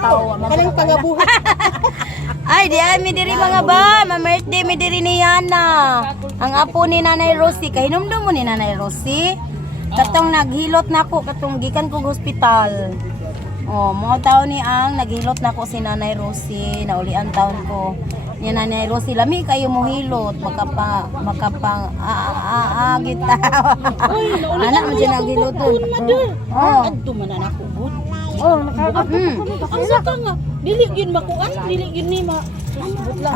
tao. Kaling pangabuhat. Ay, di ay mi diri mga ba, ma-birthday mi diri ni Yana. Ang apo ni Nanay Rosie, kahinomdom mo ni Nanay Rosie. Katong naghilot nako, katong gikan kog hospital. Oh, mga taon ni ang naghilot nako si Nanay Rosie, naulian taon ko. Ni Nanay Rosie, lami kayo mo hilot, makapang gita. Anak mo dyan ang hiloton. Oh. Adto man anak ko good. Oh, nakaka. Asa ka nga? Dili gyud makuan, dili gyud ni ma.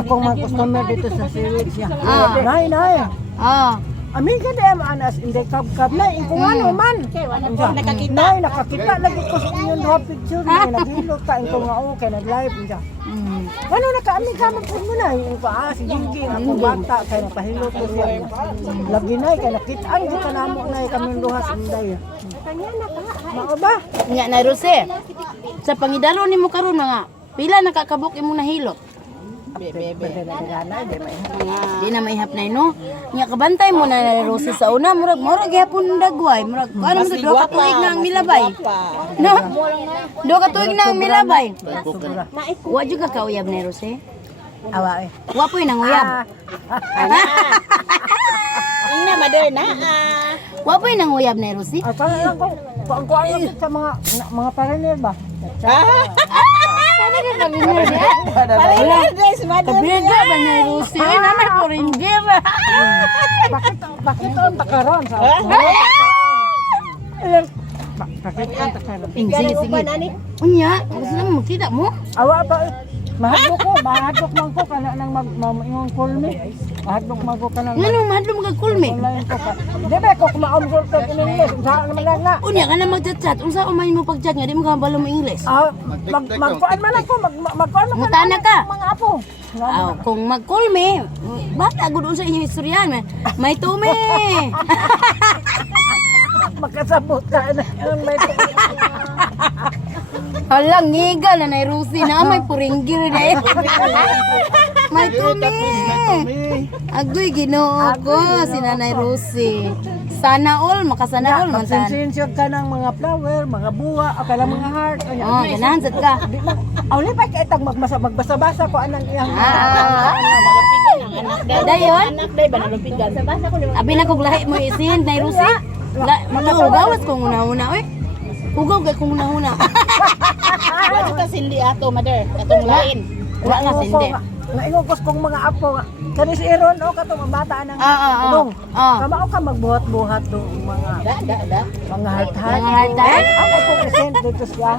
Akong mga customer dito sa Sewage siya. Ah. Nay, nay. Ah. Amin ka dem anas hindi kab na iko ano man. Nakakita. Nay, nakakita lagi ko sa inyong duha picture na naghilot ka iko nga okay nag-live niya. Ano naka-amin ka man mo na iko si Jingjing ako bata kay napahilot ko siya. Lagi nay kay nakitaan di ka namo nay kami duha sunday. Mao ba? Nya na Rosie. Sa pangidaro nimo karon mga pila nakakabuk imong nahilot? Bebe. Di na maihap na no. Nya kabantay mo na Rosie sa una murag gyapon dagway, murag ano mo do ka tuig na ang milabay. No? Do ka tuig na ang milabay. Wa jud ka kauyab ni Rosie. Awa eh. Wa poy nang uyab. Ina mother na. Wa poy nang uyab ni Rosie. Kaya lang ko ang kuan sa mga pariner ba? Kabiga ba ni Rosie? Ay naman ko ringgir. Bakit ang takaron sa bakit ang takaron? Sige. Unya, gusto mo makita mo? Awa ba? Mahadlok man ko kana nang mag-ingon kulmi. Mahadlok man ko kana. Ngano madlom ka kulmi? Online ko ka. Di ba ko kumaon ko in English? Sa naman lang na. Unya ka na magchat-chat. Unsa umay mo pag-chat nga di mo ka balo mo English? Magkuan man ako, magkuan man Mutana ka. mga apo. Aw, kung mag-kulmi, bata gud unsa inyong istoryan. May tumi. Magkasabot ka na. May Halang ngiga na nay Rosie na may puringgir na eh. May tumi. Agoy Ginoo ko si Nanay Rosie. Sana all makasana all man tan. Sinsensyon ka ng mga flower, mga buwa, akala mga heart. Oh, ganahan sad ka. Awli pa kay tag magbasa-basa ko anang iyang. Dayon. Anak day ba nalupigan? Basa ko ni Abi na kog lahi mo isin Nay Rosie. Gawas ko una-una oy. Ugaw kay kung una-una. Wa ka sindi ato mother, katong lain. Wa nga sindi. Naingon ko kong mga apo nga. Kani si Aaron o katong bata ng tulong. Kamao ka magbuhat-buhat do mga mga heart-heart. Mga heart-heart? Ako po present dito siya.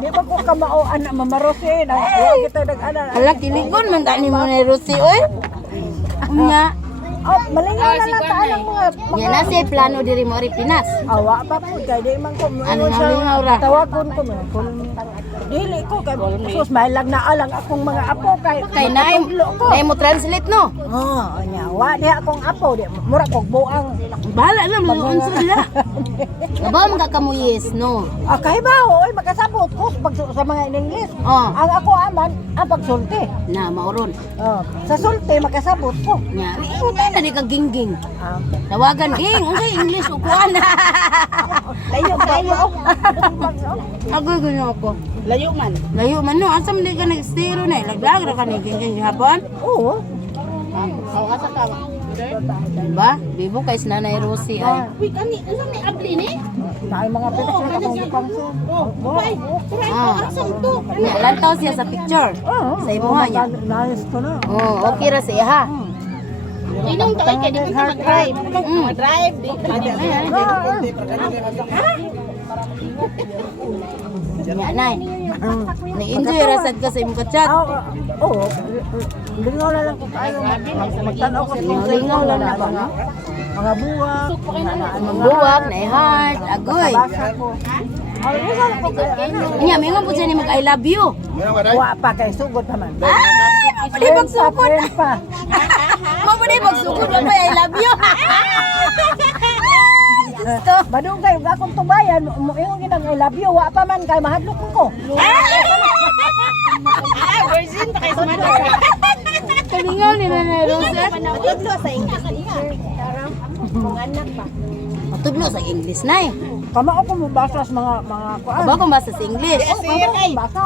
Di ba ko kamao anak mamarosin. Huwag kita nag-ana. Ala tiligon man ta ni mo Nay Rosie oy. Unya. Malingaw na lang taan ang mga Nya na say plano diri mo ri Pinas. awa pa po kay di man ko Ano nga lingaw ra? tawagon ko man dili ko kay sus mahilag na alang akong mga apo kay Kay nay mo translate no. nya wa di akong apo di mura kog buang Bahala na mo unsa sila. Aba man ka kamo yes no. kay ba oy makasabot ko pag sa mga in English Oh, ang ako aman ang pagsulti na mauron. sa sulti makasabot ko Nya, ingon na di ka gingging. Tawagan ging unsay English ukuan. layo Agoy gunyo ko. Layo man. Layo man no, asa man di ka nag-stero na laglag ra ka ni gingging hapon. oo Asa ka? Diba? Bibo kay si Nanay Rosie ay. Uy, kani, ano may abli ni? dahil mga picture akong pangso Ay, asa to? Nya lantaw siya sa picture. Sa imuha niya. nice ko na Oh, okay ra siya ha. Inong to kay di man ka mag-drive. Mag-drive di. Nya nay. Ni-enjoy ra sad ka sa imong ka-chat. Oo. Lingaw na lang ko tayo. Magtanaw ko sa Lingaw lang na ba? Mga buwak. Buwak na heart, agoy. Basa ko. Nya mingon po siya ni mag I love you. Wa pa kay sugod naman. Ay, mapali magsugod. Friend pa. Mapali magsugod na pa I love you. Gusto. Badungay ug akong tubayan, ingon ginang I love you, wa pa man kay mahadlok ko. Virgin ta kay sa mother. Kaningaw ni Nanay Rosie. Panawag sa English kanina. Mga anak pa. tudlo sa English na eh. Kama ako mabasa sa mga kuan. Aba kung basa sa English. Basa.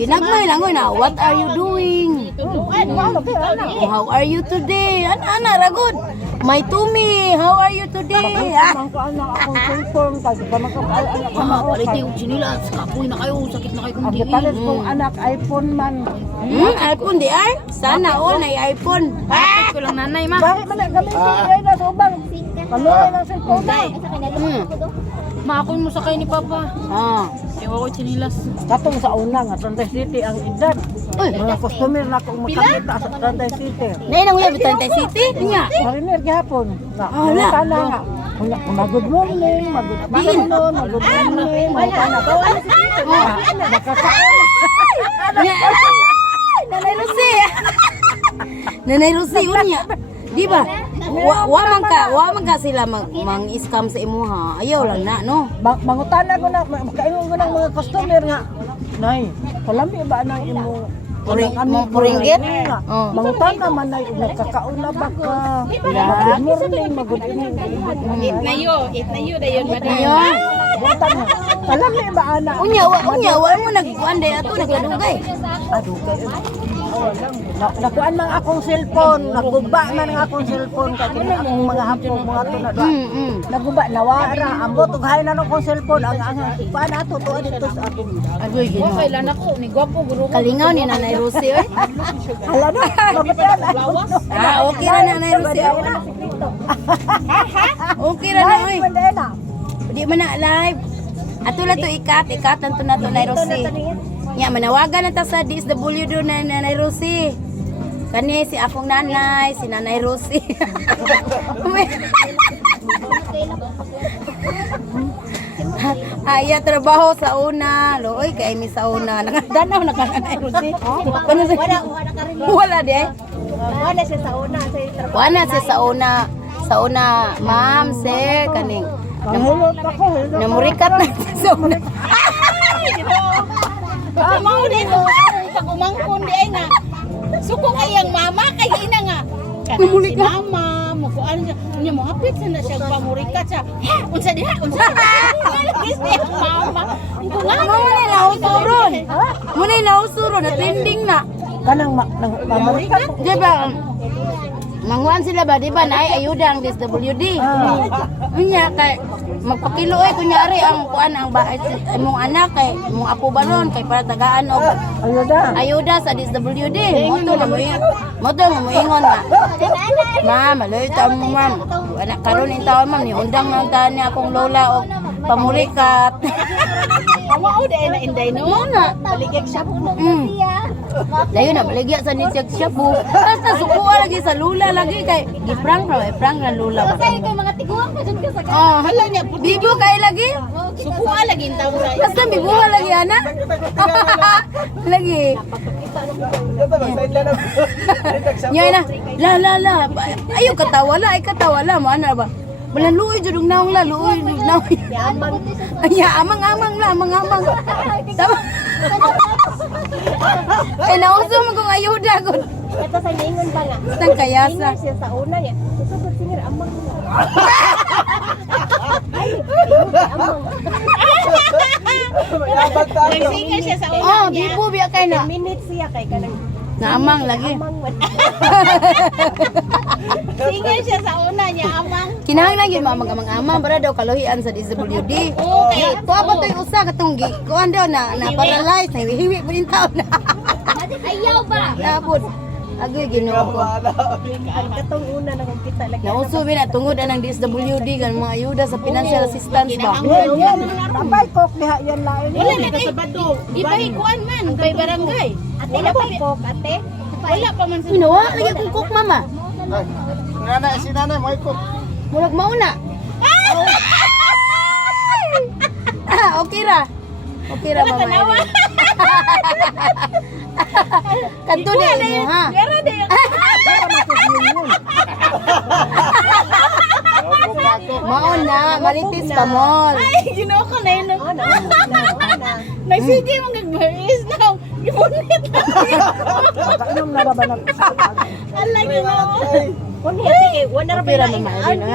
Ginagmay lang na, what are you doing? Ano kay ana? Oh, how are you today? Ana ragod. My tummy, how are you today? Ang kuan na akong cellphone kay pa makapal anak ko mao. yung chinilas. Kapoy na kayo. Sakit na kayo Ang gipalit kong anak iPhone man. iPhone di ay? Sana all na iPhone. Ko lang nanay ma. Bakit man gamitin ay na sa ubang? Panuoy ng cellphone. Maakon mo sa kay ni Papa. Ah. Ewa ko chinilas. Katong sa una nga Tanday City ang edad. Mga customer na akong makakita sa Tanday City. Nay nang uya bitantay city nya. Marinig gihapon. Ala. Tana nga. Good morning, good afternoon, good morning, tana. Nanay Lucy. Nanay Lucy unya. Di ba? Wa man ka sila mang-scam sa imuha. Ayaw lang na, no? Mangutana ko na, makaingon ko ng mga customer nga. Nay, kalami ba na imo Puringgit? Oh. Mangutana man na nagkakauna ba ka? Good morning, good evening. Eat na yo dayon Ayon. Butan nga. Kalami ba ana? Unya, wa mo nagkuan day ato nagladugay. Adugay. Nakuan man akong cellphone, naguba man ang akong cellphone kay kini akong mga hapon mga tunad. Naguba nawara ambot ug hay na akong cellphone ang kuan ato to dito sa ato. Agoy gino. Kailan ako ni gwapo guro ko. Kalingaw ni Nanay Rosie oy. Hala na, mabatan. Okay ra Nanay Rosie. Okay ra na oy. Di man na live. Ato la to ikat to na to Nanay Rosie. Nya manawagan na ta sa DSWD na Nanay Rosie. Kani si akong nanay, si Nanay Rosie. Aya trabaho sa una. Looy kay mi sa una. Nakadanaw na ka Nanay Rosie. Wala di ay. Wala siya sa una sa trabaho. Wala siya sa una. Sa una, ma'am, sir, kaning. Hilot ako, hilot. Namurikat na siya sa una. Mau din mo pag umangkon di ay nga. Suko kayang mama kay ina nga. Kanang si mama mo ko ano niya mo hapit sa na siya pamurikat sa. Unsa diha? Unsa? Lagi siya mama. Ito nga Muna nausuron. Muna nausuron na trending na. Kanang mamurikat. Di ba? Manguan sila ba? Di ba? Na ay ayuda ang DSWD. Unya kay magpakilo kunyari ang kuan ang imong anak kay imong apo baron kay para tagaan og ayuda sa DSWD. Moto nga moingon nga. Ma'am, maloy ta mo ma'am. Anak karon in taon ma'am ni undang nang tahan ni akong lola og pamurikat. mao di ay na inday no. Muna. Baligag siya po no. Layo na baligya sa ni siya po. Basta sukuha lagi sa lula lagi kay giprank ra lula ba. Kay mga tiguang pa dyan ka sa Oh, hala niya. Bibo kay lagi. sukuha lagi in taon sa. Basta bibuha lagi ana. Lagi. Yan na. La. Ayaw katawala mo ana ba. Malaluoy jud og naong la, luoy jud naong. Aya amang la. Tama. Nauso mo kung ayuda ko. Ito sa ningon pa nga. Sang kayasa. Siya sa una niya. Susugod singir amang. Nagsinger siya sa una. Oh, bibo biya kay na. Minutes siya kay kanang Naamang lagi. singer siya sa una niya amang. Kinahanglan gyud mamang-amang para daw kaluhian sa DSWD. Okay. Tuwa ba to'y usa katong kuan daw na paralyze na hiwi po din taon na. Ayaw ba? Tapos agoy Ginoo ko. Katong una nang kita lagi. Nauso na tungod ang DSWD kan mga ayuda sa financial assistance ba. Tambay ko diha yan lain. Wala na kay Sabado. Di ba ikuan man kay barangay. Ate na pa po, ate. Wala pa man sa. Ginawa lagi akong cook mama. Si nanay mo ikot. Murag mauna. Okay ra. Okay ra mama. Kanto din mo ha. Pero di. Maon na, malitis pa mol. Ay, Ginoo ko na yun. Nagsige mong gagbaris na. Gipunit na. Kainom na ba na? Ala, Ginoo. Kundi ate, wala ra Pira na maayos na.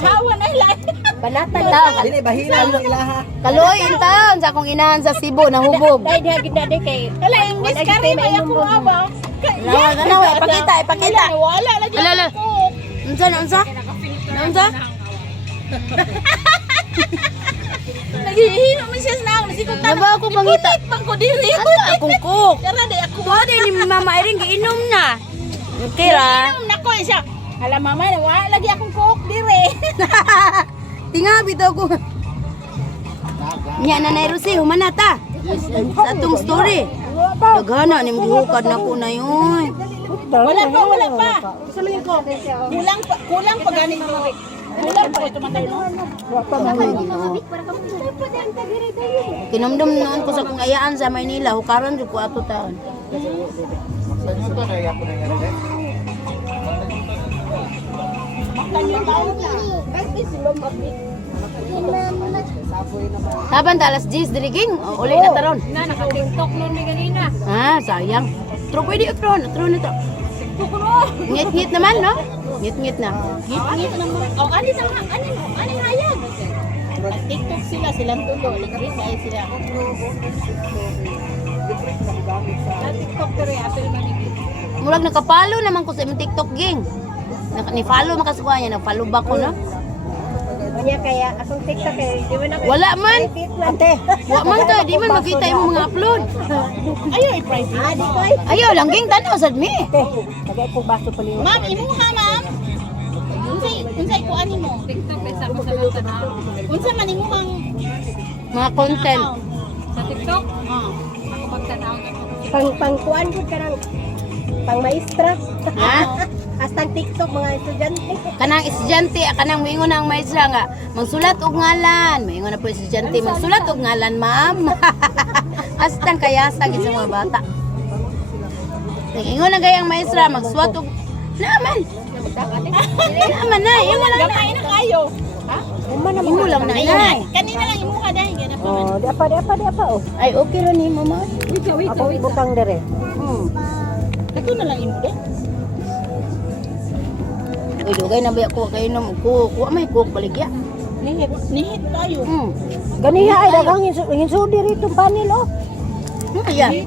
Hawa na lang. Banatan ta. Dili bahilan sila ha. Kaloy intaon sa akong inahan sa Cebu nahubog. Dai diha gid dai kay. Kala English kari may ako aba. Nawa, ipakita. Wala lagi. Ala. Unsa? Naghihino man siya na ako. Nasikot na. Naba ako pangita. Pang ko diri. Asa akong cook. Kara day ako. Tuwa din ni Mama Irene giinom na. Kira. Inom na ko siya. Hala mama, wala lagi akong cook dire. Tinga bitaw ko. Nya Nanay Rosie, humanata. Sa atong story. Daghana ni muhukad na ko na yun. Wala pa. Sabihin ko. Kulang pa gani mo. Kulang pa ito man no. Kinumdum noon ko sa kong ayaan sa Maynila, hukaran jud ko ato taon. Sa inyo to na ako na yan. Taban ta alas 10 diri ging, uli na taron. Na naka-TikTok noon ni ganina. Ah, sayang. Tro pwede tro na to. Ngit-ngit naman, no? Ngit-ngit na. Ngit naman. Oh, ani hayag. TikTok silang tulo. Ligrit ay sila. TikTok pero apel man ni. Murag nakapalo naman ko sa imong TikTok ging. Ni-follow makasuwa niya, nag-follow back ko na. Kanya kaya akong TikTok eh, di mo na Wala man. ante. Wa man ka, di man makita imong mga upload. Ayaw i-private. Ah, di ko Ayaw lang ging tanaw sad mi. Tagay ko baso pa liyo. Ma'am, imo ha, ma'am. Unsay ko ani mo? TikTok sa ako sa bata. Unsa man imo hang Mga content. sa TikTok? Ako magtanaw na. Pangkuan ko karang pang maestra. Ha? Hasta TikTok mga estudyante. Kanang estudyante, kanang moingon ang maestra nga, magsulat og ngalan. Moingon na po estudyante, magsulat og ngalan, ma'am. Astang kayasa gid sa mga bata. Ingon na gayang maestra, magsulat og naman. Naman na, ingon lang na. Gamay na kayo. Ha? Imo lang na inay. Kanina lang imo ka dahil ganap. Oh, di apa oh. Ay, okay ron ni mama. Ako butang dere. Ito na lang imo de. Uy, dugay na ba ako kayo na ko? Kuha may cook baligya. Nihit tayo. Ganiya ay dagang hinsudi rito panel oh. Ayan.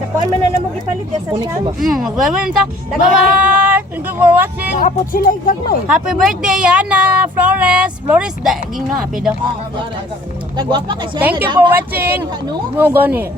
Sa kuan man na namo gipalit sa siya. Magbabayan ta. Bye-bye. Thank you for watching. Naapot sila igagmay. Happy birthday, Yana Flores. Flores, ging na, happy daw. Nagwapa ka siya. Thank you for watching. Ano? Mo gani.